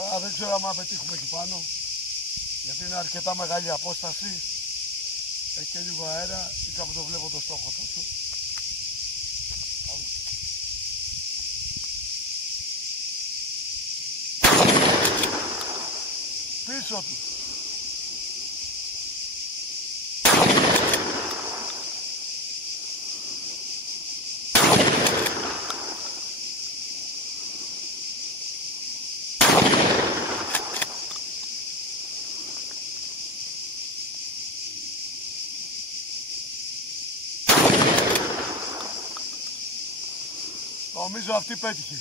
Τώρα δεν ξέρω αν πετύχουμε εκεί πάνω, γιατί είναι αρκετά μεγάλη απόσταση. Έχει και λίγο αέρα ή κάπου το βλέπω το στόχο τόσο. Πίσω του. Νομίζω αυτή πέτυχε.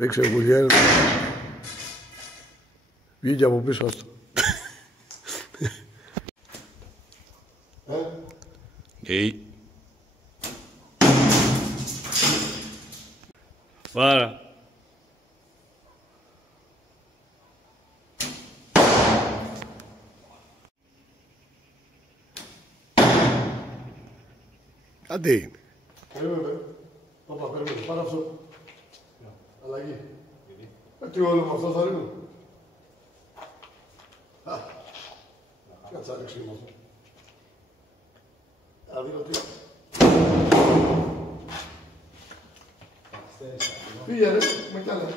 Ρίξε Γουλιέρ. Βγήκε από πίσω αυτό. Πάρα. Άντε είναι. Περίμενε. Όπα, περίμενε. Πάρε αυτό. Αλλαγή. Τι όλο με αυτό θα ρίχνω. Κάτσε να ρίξει μόνο. Αδείγω τι. Πήγε ρε, με κι άλλα.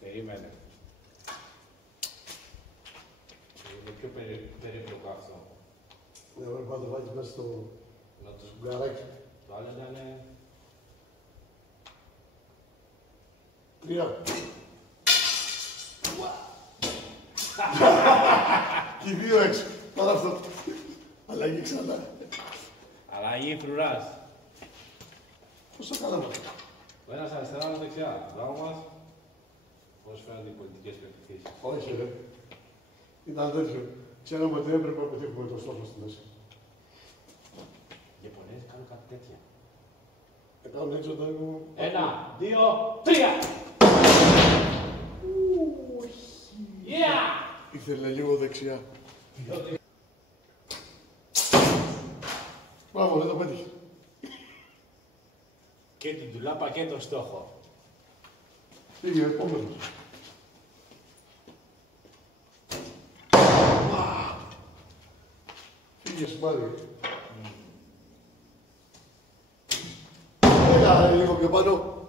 Περίμενε. Είναι πιο περίπλοκο αυτό. Ναι, πρέπει να το βάλεις μέσα στο σουγκαράκι. Το άλλο ήταν... Τρία. Και οι δύο έξω. Πάρα αυτό. Αλλαγή ξανά. Αλλαγή φρουράς. Πώς το κάναμε αυτό. Ο ένας αριστερά, ο ένας δεξιά. Μπράβο μας. Πώς φαίνονται οι πολιτικές πεπιθήσεις. Όχι ρε. Ήταν τέτοιο. Ξέραμε ότι έπρεπε να πετύχουμε το στόχο στη μέση. Οι Ιαπωνέζοι κάνουν κάτι τέτοια. Κάνουν έτσι όταν ήμουν... 1, 2, 3! Yeah! Ήθελε λίγο δεξιά. Μπράβο, δεν το πέτυχε. Και την τουλάπα και τον στόχο. Πήγε, επόμενος. Πήγε σπάλι. Έλα, λίγο πιο πάνω.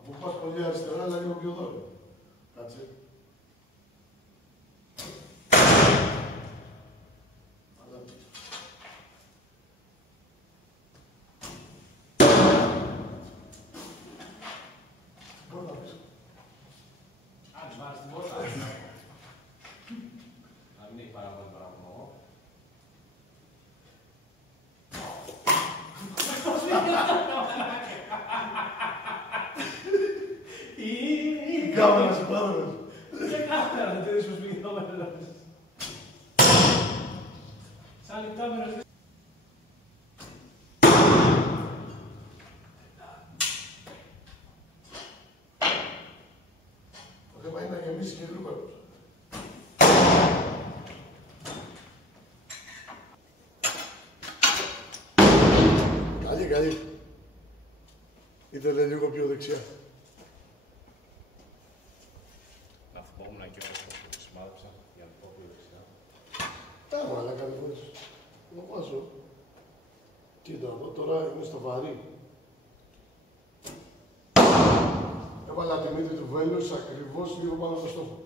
Αφού πας πολύ αριστερά, αλλά λίγο πιο εδώ. Κάτσε. Να μην έχει παραπάνω παραπάνω. Το θέμα είναι να γεμίσει και γρήγορα. Καλή. Ήθελε λίγο πιο δεξιά. Να φοβόμουν και όμως που το σημάδεψα για να πω πιο δεξιά. Αλλά κάτι φορές. Να βάζω. Κοίτα εδώ, τώρα είναι στο βαρύ. Έβαλα τη μύτη του βέλους ακριβώς λίγο πάνω στο στόχο.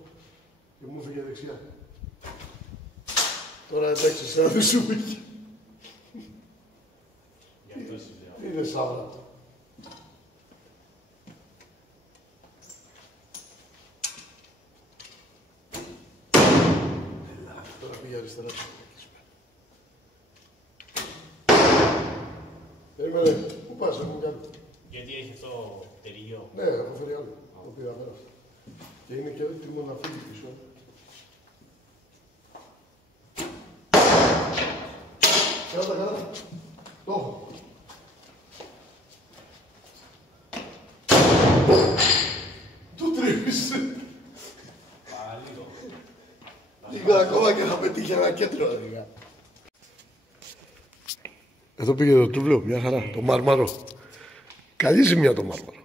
Και μου έφυγε δεξιά. Τώρα εντάξει, σαν δεν σου πήγε. Γι' αυτό συμβαίνει. Τι είναι σάβρα αυτό. Τώρα πήγε αριστερά. Περίμενε, πού πας, έχω κάνει. Γιατί έχει αυτό τερίγιο. Ναι, έχω φέρει άλλο. Το πήρα πέρα. Και είναι και έτοιμο να φύγει πίσω. Κράτα καλά. Το έχω. Του τρίβησε. Λίγο. Λίγο ακόμα και θα πετύχει ένα κέντρο. Εδώ πήγε το τούβλο, μια χαρά, το μάρμαρο. Καλή ζημιά το μάρμαρο.